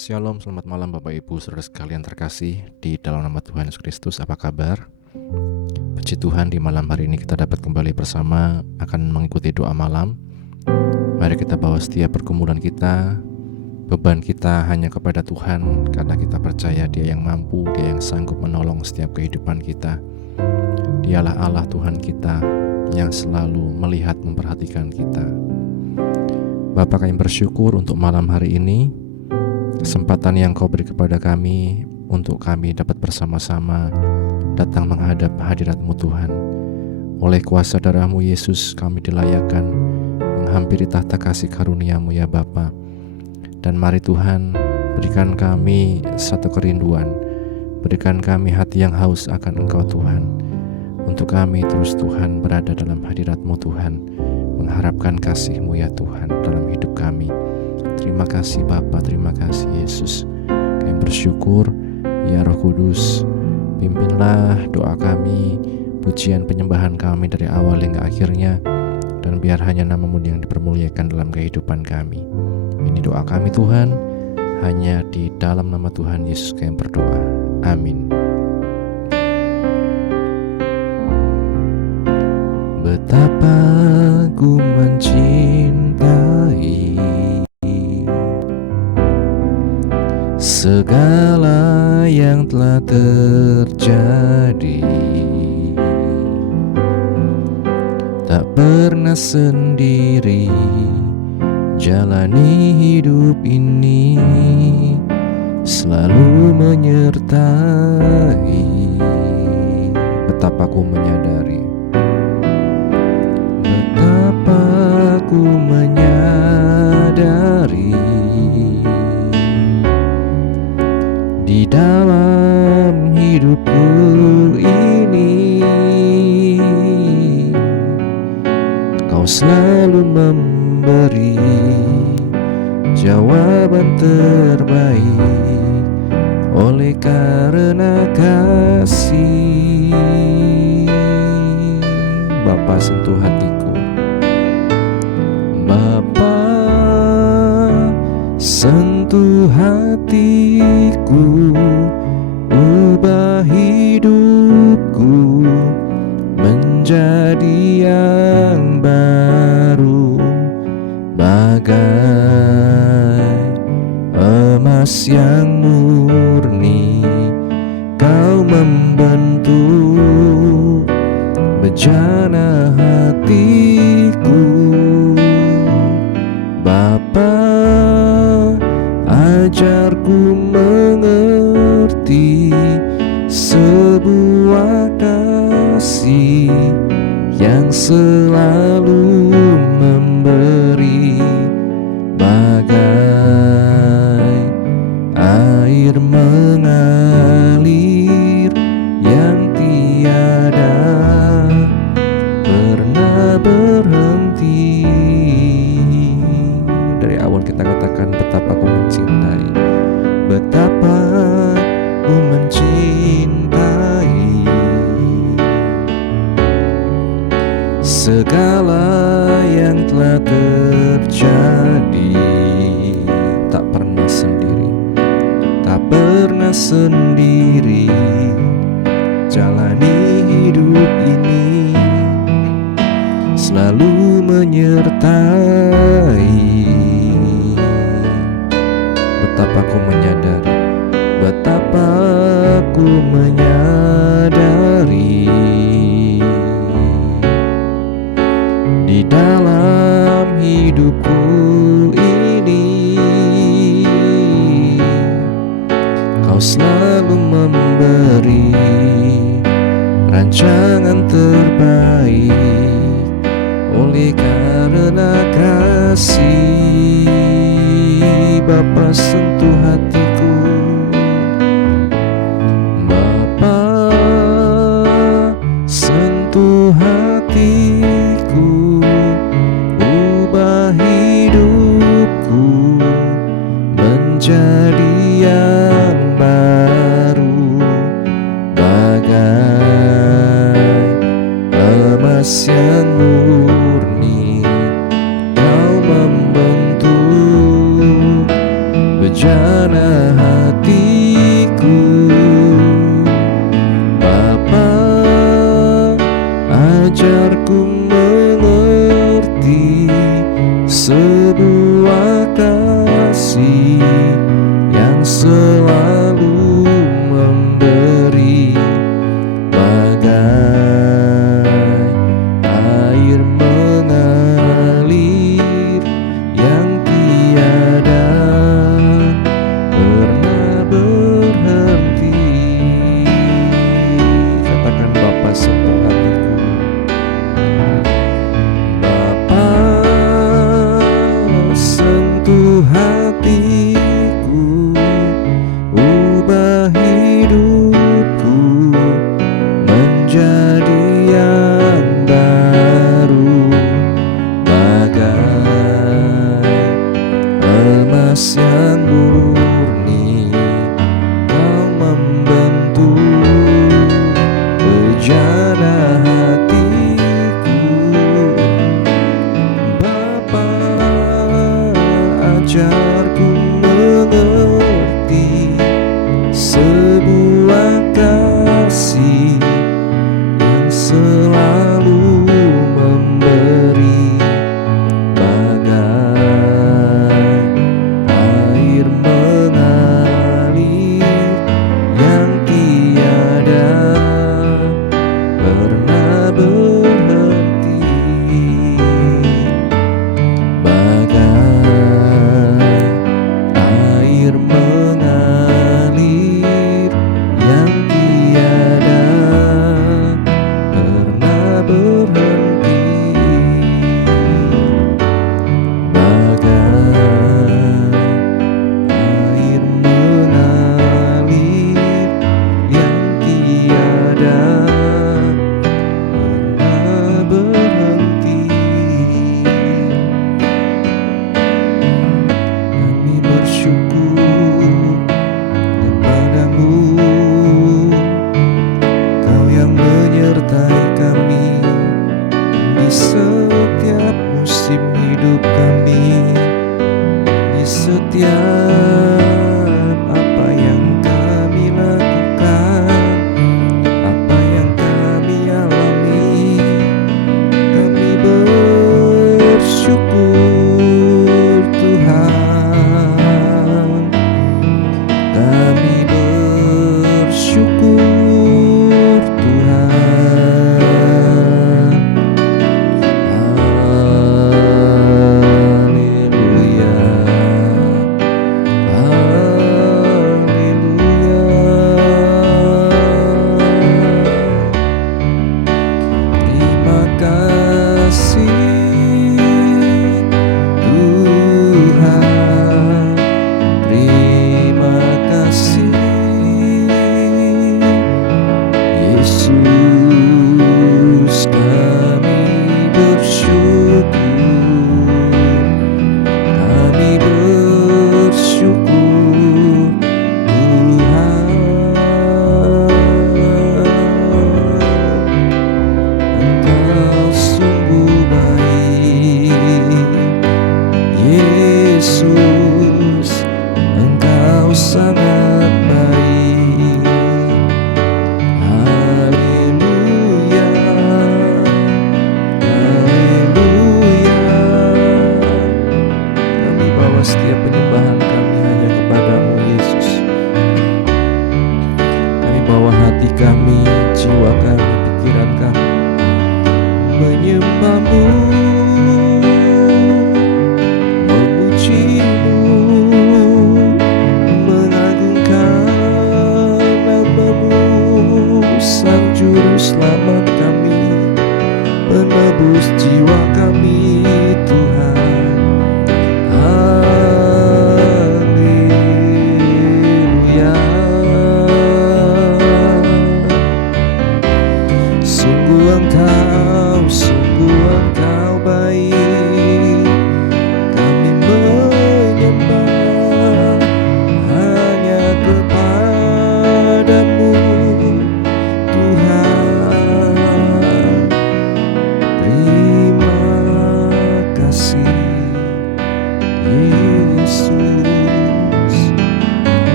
Shalom, selamat malam Bapak Ibu saudara sekalian terkasih di dalam nama Tuhan Yesus Kristus. Apa kabar? Puji Tuhan, di malam hari ini kita dapat kembali bersama akan mengikuti doa malam. Mari kita bawa setiap pergumulan kita, beban kita hanya kepada Tuhan, karena kita percaya Dia yang mampu, Dia yang sanggup menolong setiap kehidupan kita. Dialah Allah Tuhan kita yang selalu melihat, memperhatikan kita. Bapa, kami bersyukur untuk malam hari ini, kesempatan yang Kau beri kepada kami untuk kami dapat bersama-sama datang menghadap hadirat-Mu Tuhan. Oleh kuasa darah-Mu Yesus, kami dilayakkan menghampiri tahta kasih karunia-Mu ya Bapa. Dan mari Tuhan, berikan kami satu kerinduan, berikan kami hati yang haus akan Engkau Tuhan, untuk kami terus Tuhan berada dalam hadirat-Mu Tuhan, mengharapkan kasih-Mu ya Tuhan dalam hidup kami. Terima kasih Bapa, terima kasih Yesus. Kami bersyukur, ya Roh Kudus, pimpinlah doa kami, pujian penyembahan kami dari awal hingga akhirnya, dan biar hanya nama-Mu yang dipermuliakan dalam kehidupan kami. Ini doa kami Tuhan, hanya di dalam nama Tuhan Yesus kami berdoa. Amin. Betapa ku mencintai segala yang telah terjadi, tak pernah sendiri jalani hidup ini, selalu menyertai. Betapa ku menyadari, betapa ku menyadari, di dalam hidupku ini Kau selalu memberi jawaban terbaik, oleh karena kasih. Bapa, sentuh hatiku, Bapa, sentuh hatiku, ubah hidupku menjadi yang baru, bagai emas yang murni. Kau membentuk bejana hatiku, Bapa, ajarku mengerti sebuah kasih yang selalu memberi, bagai air mengalir yang tiada pernah berhenti. Dari awal kita katakan betapa ku mencintai, betapa ku mencintai segala yang telah terjadi, tak pernah sendiri, tak pernah sendiri jalani hidup ini, selalu menyertai. Betapa ku menyadari, betapa ku menyadari, di dalam hidupku ini Kau selalu memberi rancangan terbaik, oleh karena kasih. Bapa, sentuh hatiku, Bapa, sentuh hatiku, ubah hidupku menjadi yang baru, bagai emas yang murni. Kau membentuk bejana panah hatiku. Bapa, ajarku mengerti sebuah kasih yang selalu memberi, bagai air mengalir yang tiada pernah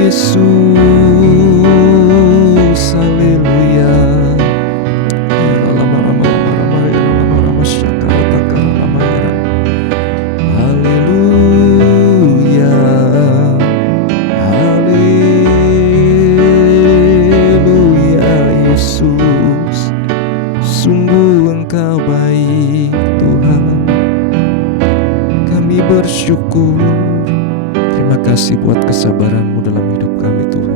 Yesus, haleluya. Haleluya, haleluya Yesus. Sungguh Engkau baik Tuhan, kami bersyukur. Terima kasih buat kesabaran-Mu dalam hidup kami Tuhan.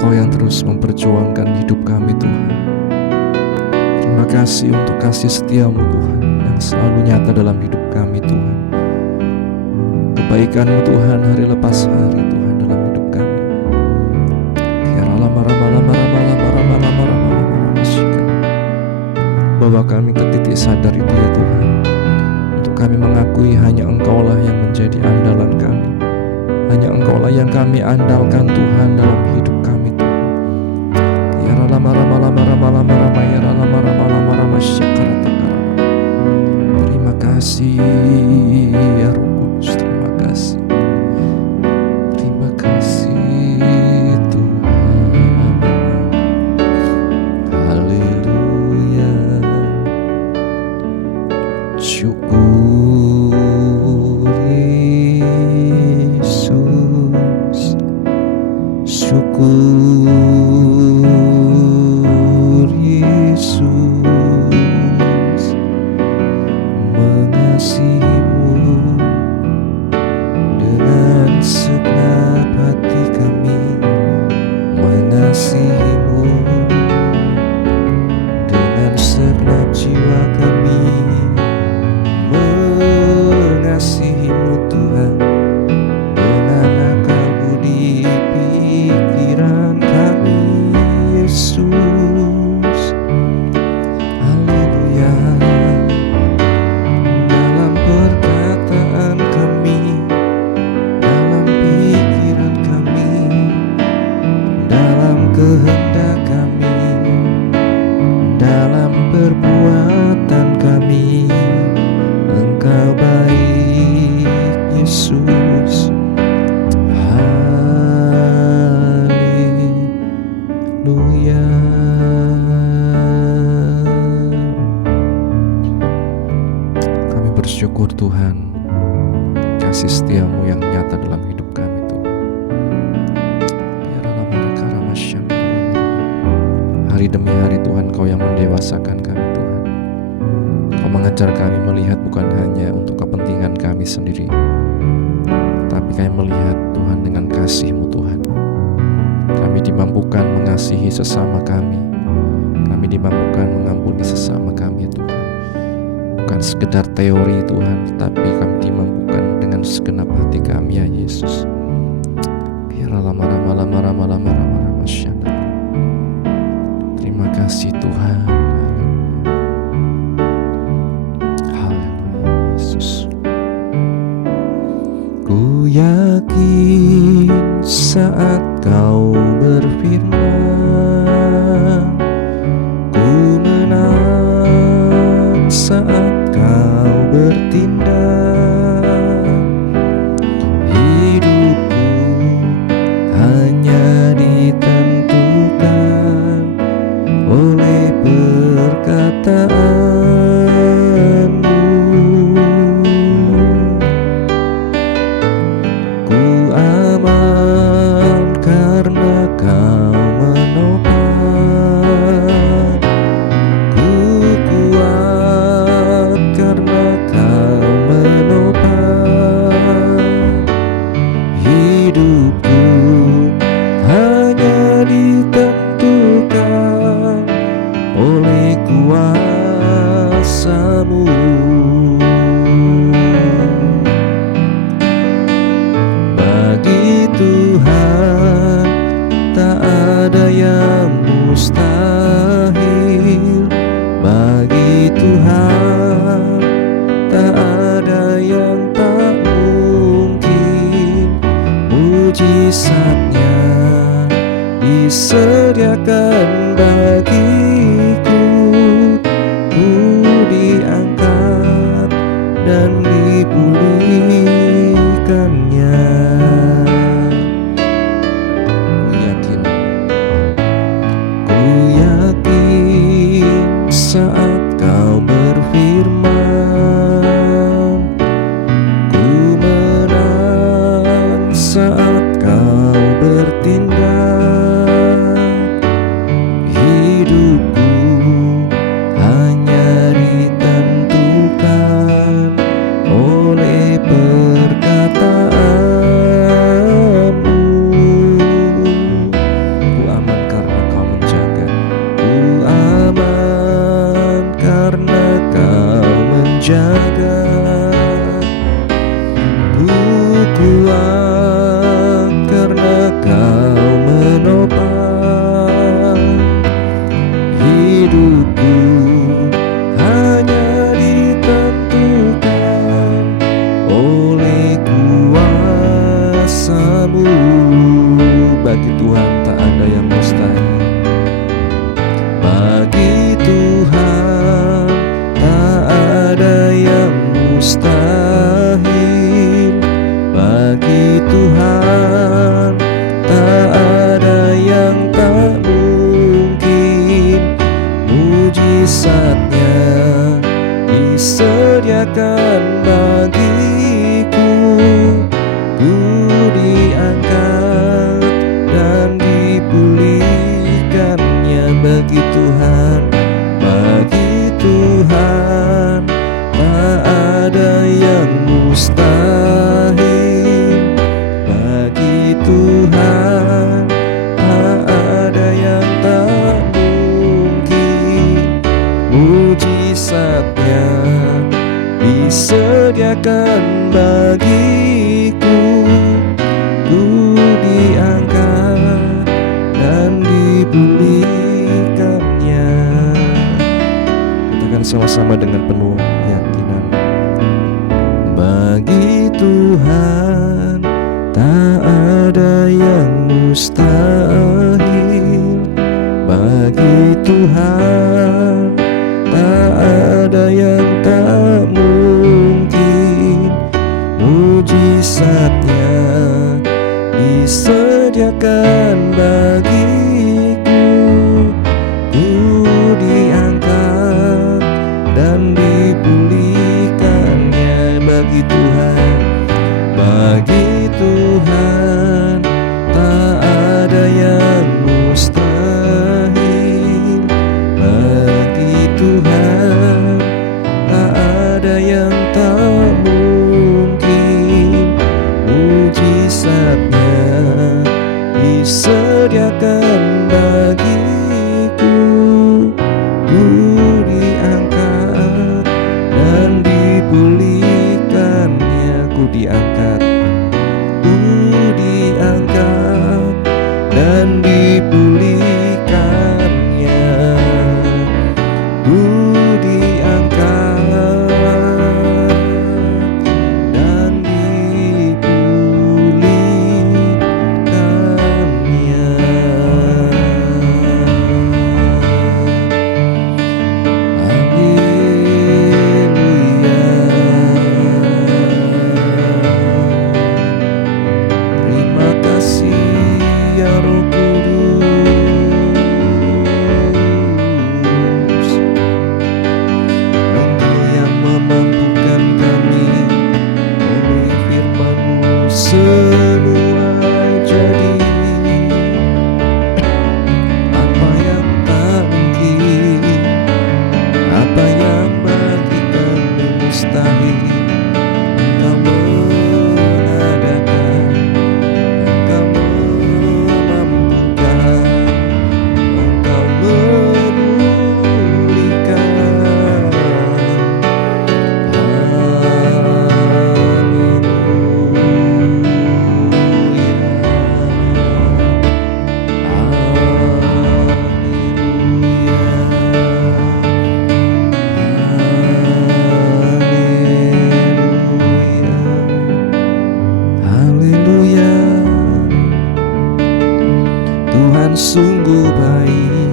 Kau yang terus memperjuangkan hidup kami Tuhan. Terima kasih untuk kasih setia-Mu Tuhan yang selalu nyata dalam hidup kami Tuhan. Kebaikan-Mu Tuhan hari lepas hari Tuhan dalam hidup kami. Bawa kami ke titik sadar itu ya Tuhan, untuk kami mengakui hanya Engkau-lah yang menjadi andalan kami. Hanya Engkau-lah yang kami andalkan Tuhan dalam hidup kami Tuhan. Terima kasih ya Roh Kudus, terima kasih. Terima kasih Tuhan. Haleluya. Syukur Yesus, syukur Yesus, mengasihi-Mu dengan segenap hati kami, mengasihi-Mu dengan segenap jiwa kami, mengasihi-Mu Tuhan dengan akal budi pikiran kami Yesus. Haleluya. Dalam perkataan kami, dalam pikiran kami, dalam kehendak kami, dalam perbuatan kami, Engkau baik Yesus. Haleluya. Kami bersyukur Tuhan, kasih setia-Mu yang nyata dalam hidup kami Tuhan. Hari demi hari Tuhan, Kau yang mendewasakan kami Tuhan. Kau mengajar kami melihat bukan hanya untuk kepentingan kami sendiri, tapi kami melihat Tuhan dengan kasih-Mu Tuhan. Kami dimampukan mengasihi sesama kami. Kami dimampukan mengampuni sesama kami ya Tuhan. Bukan sekedar teori Tuhan, tetapi kami dimampukan dengan segenap hati kami ya Yesus. Terima kasih Tuhan. Haleluya Yesus. Ku yakin saat Kau berfirman, ku menang saat Kau bertindak. Hidupku hanya ditentukan oleh perkataan-Mu. Ku aman karena Kau menopang. Ku kuat karena Kau menopang. Hidupku hanya ditentukan oleh kuasa-Mu. Bagi Tuhan tak ada yang mustahil. Bagi Tuhan tak ada yang tak mungkin. Mujizat-Nya disediakan bagiku. Ku diangkat dan dipulihkannya. bertindak. Hidupku hanya ditentukan oleh perkataanmu. Ku aman karena kau menjaga. Ku aman karena kau menjaga. Ku kuat karena kau menopang. Hidupku hanya ditentukan oleh kuasa-Mu. Bagi Tuhan tak ada yang mustahil. Bagi Tuhan tak ada yang mustahil. Bagi Tuhan tak ada yang tak mungkin. Mujizatnya disediakan bagiku. Ku diangkat dan dipulihkannya. Bagi Tuhan, bagi Tuhan tak ada yang mustahil. Bagi Tuhan tak ada yang tak mungkin. Mujizatnya disediakan bagiku. Ku diangkat dan dipulihkannya. Katakan sama-sama dengan penuh keyakinan. Bagi Tuhan tak ada yang mustahil. Bagi Tuhan tak ada yang tak mungkin. Mujizatnya disediakan bagiku. Ku diangkat dan dipulihkannya. Bagi Tuhan, bagi Tuhan tak ada yang mustahil. Bagi Tuhan tak ada yang tak mungkin. Mujizatnya disediakan bagiku. Ku diangkat dan dipulihkannya. Ku diangkat, ku diangkat dan dipulihkannya. Ku diangkat dan dipulihkannya. Haleluya. Terima kasih ya Roh Kudus. Engkau yang memampukan kami oleh firman-Mu senuai jadi. Apa yang tak mungkin, apa yang bagi kami mustahil, Engkau mengadakan, Engkau memampukan, Engkau memulihkan. Haleluya. Tuhan sungguh baik,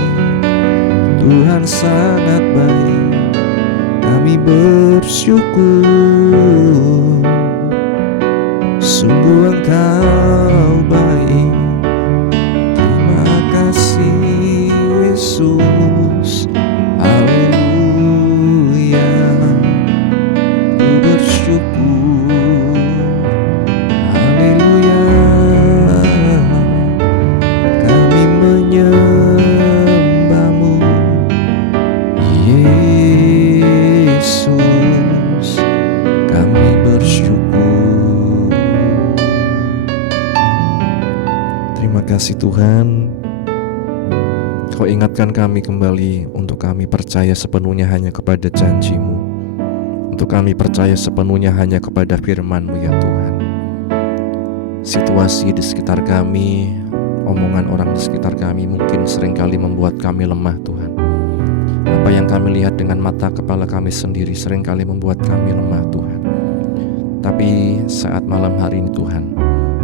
Tuhan sangat baik. Kami bersyukur. Sungguh Engkau baik. Terima kasih Yesus. Haleluya. Ku bersyukur. Haleluya. Terima kasih Tuhan, Kau ingatkan kami kembali untuk kami percaya sepenuhnya hanya kepada janji-Mu, untuk kami percaya sepenuhnya hanya kepada firman-Mu ya Tuhan. Situasi di sekitar kami, omongan orang di sekitar kami mungkin seringkali membuat kami lemah Tuhan. Apa yang kami lihat dengan mata kepala kami sendiri seringkali membuat kami lemah Tuhan. Tapi saat malam hari ini Tuhan,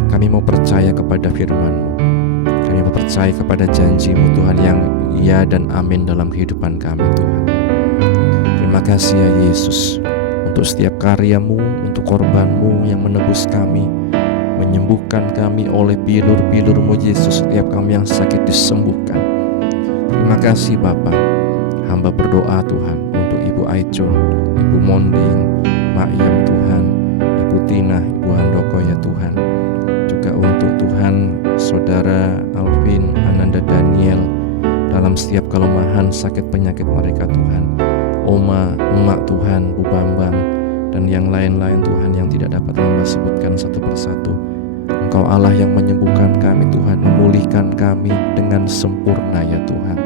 kami mau percaya kepada firman-Mu. Kami mau percaya kepada janji-Mu Tuhan yang ya dan amin dalam kehidupan kami Tuhan. Terima kasih ya Yesus untuk setiap karya-Mu, untuk korban-Mu yang menebus kami, menyembuhkan kami oleh bilur-bilur-Mu Yesus. Setiap kami yang sakit disembuhkan. Terima kasih Bapa. Hamba berdoa Tuhan untuk Ibu Aicun, Ibu Monding, Mak Yam Tuhan, Ibu Tina, Ibu Handoko ya Tuhan. Juga untuk Tuhan Saudara Alvin, Ananda Daniel dalam setiap kelemahan sakit penyakit mereka Tuhan. Oma, Emak Tuhan, Bu Bambang dan yang lain-lain Tuhan yang tidak dapat hamba sebutkan satu persatu. Engkau Allah yang menyembuhkan kami Tuhan, memulihkan kami dengan sempurna ya Tuhan.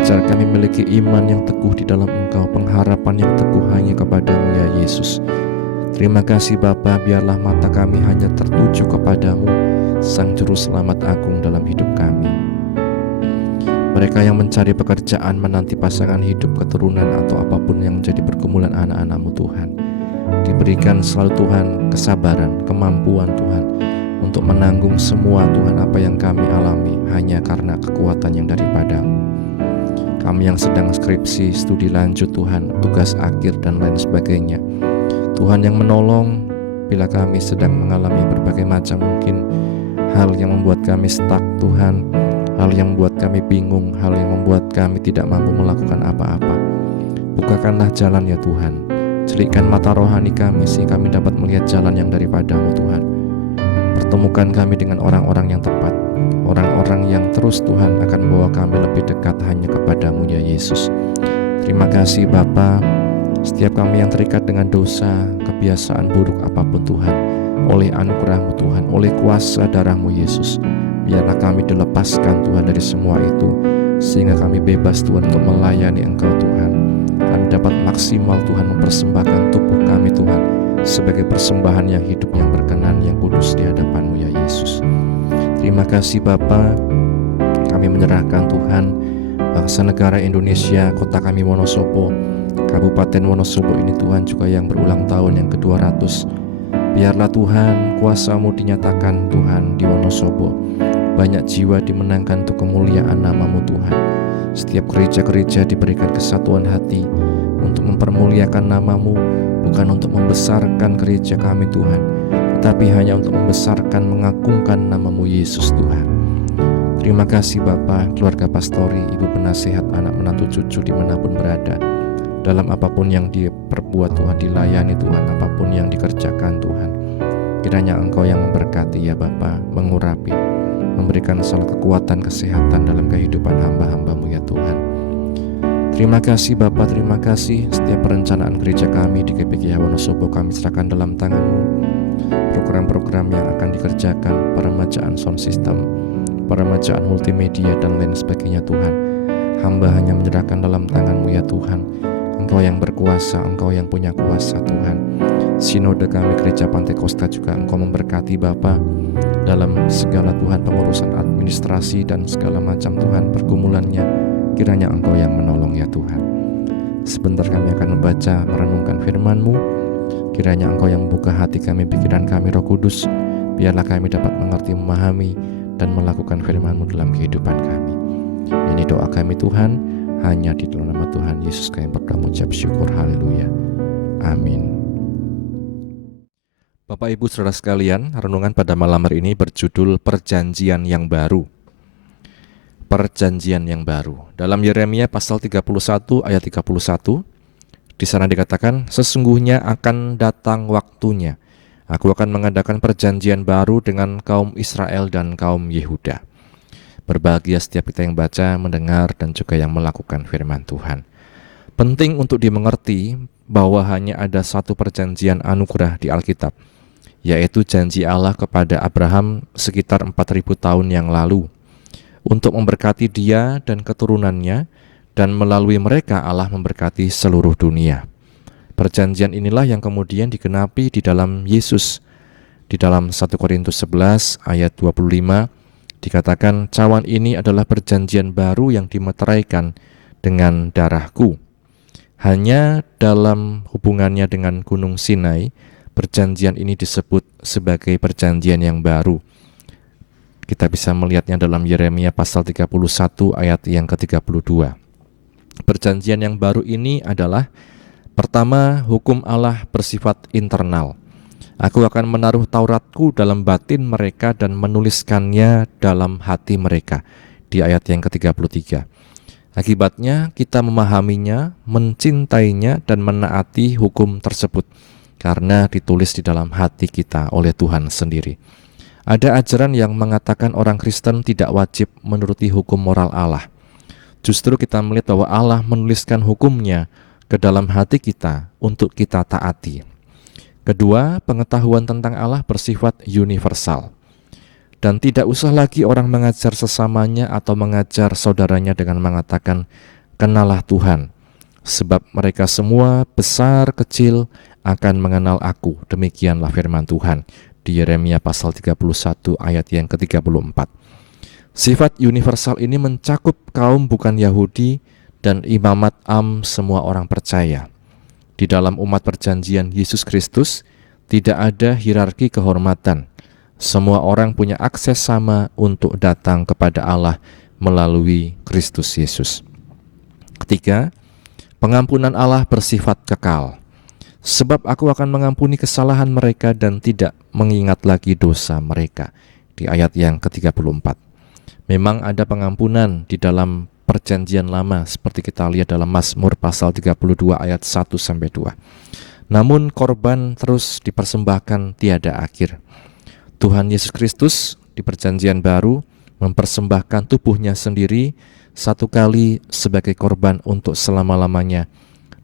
Ajar kami memiliki iman yang teguh di dalam Engkau, pengharapan yang teguh hanya kepada-Mu ya Yesus. Terima kasih Bapa, biarlah mata kami hanya tertuju kepada-Mu, Sang Juru Selamat Agung dalam hidup kami. Mereka yang mencari pekerjaan, menanti pasangan hidup, keturunan atau apapun yang menjadi pergumulan anak-anak-Mu Tuhan, diberikan selalu Tuhan kesabaran, kemampuan Tuhan untuk menanggung semua Tuhan apa yang kami alami hanya karena kekuatan yang daripada-Mu. Kami yang sedang skripsi, studi lanjut Tuhan, tugas akhir dan lain sebagainya, Tuhan yang menolong bila kami sedang mengalami berbagai macam mungkin hal yang membuat kami stuck Tuhan, hal yang membuat kami bingung, hal yang membuat kami tidak mampu melakukan apa-apa. Bukakanlah jalan ya Tuhan, celikkan mata rohani kami sehingga kami dapat melihat jalan yang daripada-Mu Tuhan. Pertemukan kami dengan orang-orang yang tepat, orang-orang yang terus Tuhan akan membawa kami lebih dekat hanya kepada-Mu ya Yesus. Terima kasih Bapa. Setiap kami yang terikat dengan dosa, kebiasaan buruk apapun Tuhan, oleh anugerah-Mu Tuhan, oleh kuasa darah-Mu Yesus, biarlah kami dilepaskan Tuhan dari semua itu, sehingga kami bebas Tuhan untuk melayani Engkau Tuhan. Kami dapat maksimal Tuhan mempersembahkan tubuh kami Tuhan sebagai persembahan yang hidup, yang berkenan, yang kudus di hadapan-Mu ya Yesus. Terima kasih Bapa. Kami menyerahkan Tuhan bangsa negara Indonesia, kota kami Wonosobo, Kabupaten Wonosobo ini Tuhan juga yang berulang tahun yang ke-200. Biarlah Tuhan kuasa-Mu dinyatakan Tuhan di Wonosobo. Banyak jiwa dimenangkan untuk kemuliaan nama-Mu Tuhan. Setiap gereja-gereja diberikan kesatuan hati untuk mempermuliakan nama-Mu, bukan untuk membesarkan gereja kami Tuhan, tetapi hanya untuk membesarkan, mengagungkan nama-Mu Yesus Tuhan. Terima kasih Bapa, keluarga pastori, ibu penasehat, anak menantu cucu dimanapun berada, dalam apapun yang diperbuat Tuhan, dilayani Tuhan, apapun yang dikerjakan Tuhan, kiranya Engkau yang memberkati ya Bapa, mengurapi, memberikan selalu kekuatan, kesehatan dalam kehidupan hamba-hamba-Mu ya Tuhan. Terima kasih Bapa, terima kasih. Setiap perencanaan gereja kami di GPGH Wonosobo kami serahkan dalam tangan-Mu. Program-program yang akan dikerjakan, peremajaan sound system, peremajaan multimedia dan lain sebagainya Tuhan, hamba hanya menyerahkan dalam tangan-Mu ya Tuhan. Engkau yang berkuasa, Engkau yang punya kuasa Tuhan. Sinode kami Gereja Pantai Kosta juga Engkau memberkati Bapa dalam segala Tuhan pengurusan administrasi dan segala macam Tuhan pergumulannya. Kiranya Engkau yang menolong ya Tuhan. Sebentar kami akan membaca, merenungkan firman-Mu. Kiranya Engkau yang membuka hati kami, pikiran kami, Roh Kudus. Biarlah kami dapat mengerti, memahami dan melakukan firman-Mu dalam kehidupan kami. Ini doa kami Tuhan, hanya di dalam nama Tuhan Yesus kami berdoa mengucap syukur. Haleluya. Amin. Bapak Ibu Saudara sekalian, renungan pada malam hari ini berjudul Perjanjian yang Baru. Perjanjian yang baru. Dalam Yeremia pasal 31 ayat 31, di sana dikatakan, sesungguhnya akan datang waktunya, aku akan mengadakan perjanjian baru dengan kaum Israel dan kaum Yehuda. Berbahagia setiap kita yang baca, mendengar, dan juga yang melakukan firman Tuhan. Penting untuk dimengerti bahwa hanya ada satu perjanjian anugerah di Alkitab, yaitu janji Allah kepada Abraham sekitar 4.000 tahun yang lalu, untuk memberkati dia dan keturunannya, dan melalui mereka Allah memberkati seluruh dunia. Perjanjian inilah yang kemudian digenapi di dalam Yesus. Di dalam 1 Korintus 11 ayat 25 dikatakan, cawan ini adalah perjanjian baru yang dimeteraikan dengan darahku. Hanya dalam hubungannya dengan Gunung Sinai, perjanjian ini disebut sebagai perjanjian yang baru. Kita bisa melihatnya dalam Yeremia pasal 31 ayat yang ke-32. Perjanjian yang baru ini adalah, pertama, hukum Allah bersifat internal. Aku akan menaruh Tauratku dalam batin mereka dan menuliskannya dalam hati mereka. Di ayat yang ke-33. Akibatnya kita memahaminya, mencintainya, dan menaati hukum tersebut karena ditulis di dalam hati kita oleh Tuhan sendiri. Ada ajaran yang mengatakan orang Kristen tidak wajib menuruti hukum moral Allah. Justru kita melihat bahwa Allah menuliskan hukumnya ke dalam hati kita untuk kita taati. Kedua, pengetahuan tentang Allah bersifat universal. Dan tidak usah lagi orang mengajar sesamanya atau mengajar saudaranya dengan mengatakan, kenalah Tuhan. Sebab mereka semua besar kecil akan mengenal aku. Demikianlah firman Tuhan di Yeremia pasal 31 ayat yang ke-34. Sifat universal ini mencakup kaum bukan Yahudi dan imamat semua orang percaya. Di dalam umat perjanjian Yesus Kristus tidak ada hierarki kehormatan. Semua orang punya akses sama untuk datang kepada Allah melalui Kristus Yesus. Ketiga, pengampunan Allah bersifat kekal. Sebab aku akan mengampuni kesalahan mereka dan tidak mengingat lagi dosa mereka. Di ayat yang ke-34. Memang ada pengampunan di dalam perjanjian lama seperti kita lihat dalam Mazmur pasal 32 ayat 1-2. Namun korban terus dipersembahkan tiada akhir. Tuhan Yesus Kristus di perjanjian baru mempersembahkan tubuhnya sendiri satu kali sebagai korban untuk selama-lamanya,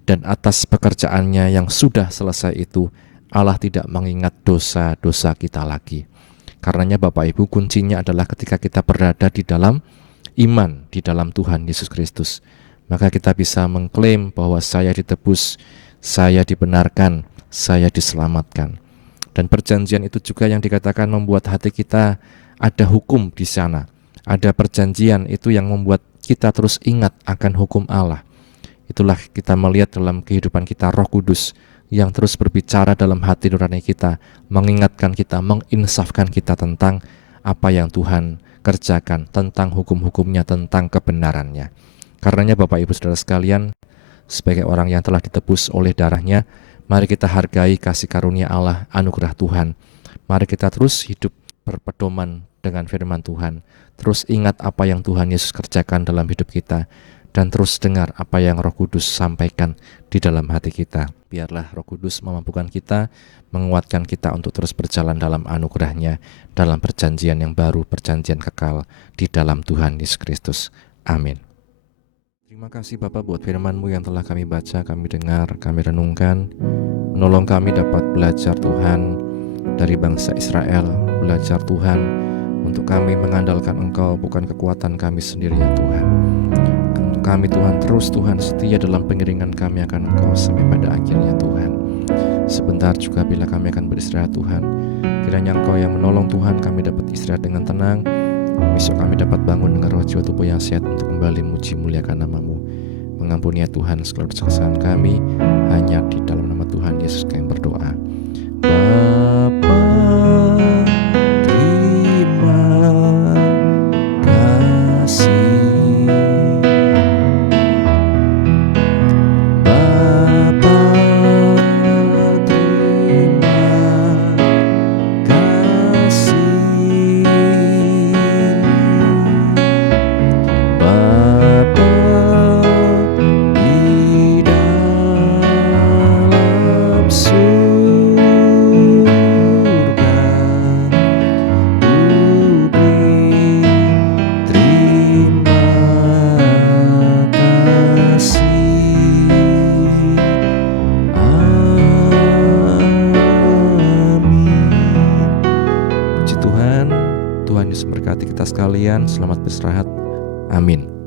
dan atas pekerjaannya yang sudah selesai itu Allah tidak mengingat dosa-dosa kita lagi. Karenanya Bapak Ibu, kuncinya adalah ketika kita berada di dalam iman di dalam Tuhan Yesus Kristus, maka kita bisa mengklaim bahwa saya ditebus, saya dibenarkan, saya diselamatkan. Dan perjanjian itu juga yang dikatakan membuat hati kita ada hukum di sana. Ada perjanjian itu yang membuat kita terus ingat akan hukum Allah. Itulah kita melihat dalam kehidupan kita Roh Kudus yang terus berbicara dalam hati nurani kita, mengingatkan kita, menginsafkan kita tentang apa yang Tuhan kerjakan, tentang hukum-hukumnya, tentang kebenarannya. Karenanya Bapak Ibu Saudara sekalian, sebagai orang yang telah ditebus oleh darahnya, mari kita hargai kasih karunia Allah, anugerah Tuhan. Mari kita terus hidup berpedoman dengan firman Tuhan. Terus ingat apa yang Tuhan Yesus kerjakan dalam hidup kita. Dan terus dengar apa yang Roh Kudus sampaikan di dalam hati kita. Biarlah Roh Kudus memampukan kita, menguatkan kita untuk terus berjalan dalam anugerah-Nya, dalam perjanjian yang baru, perjanjian kekal di dalam Tuhan Yesus Kristus. Amin. Terima kasih Bapak buat firman-Mu yang telah kami baca, kami dengar, kami renungkan. Menolong kami dapat belajar Tuhan dari bangsa Israel, belajar Tuhan untuk kami mengandalkan Engkau, bukan kekuatan kami sendiri ya Tuhan. Untuk kami Tuhan, terus Tuhan setia dalam pengiringan kami akan Engkau sampai pada akhirnya Tuhan. Sebentar juga bila kami akan beristirahat Tuhan, kiranya Engkau yang menolong Tuhan, kami dapat istirahat dengan tenang. Besok kami dapat bangun dengan roh jiwa tubuh yang sehat untuk kembali muji muliakan nama-Mu. Mengampuni ya Tuhan segala dosa kesalahan kami, hanya di dalam nama Tuhan Yesus kami berdoa. Bapa, terima kasih. Bapa, terima kasih. Bapa di dalam surga, kita sekalian. Selamat beristirahat. Amin.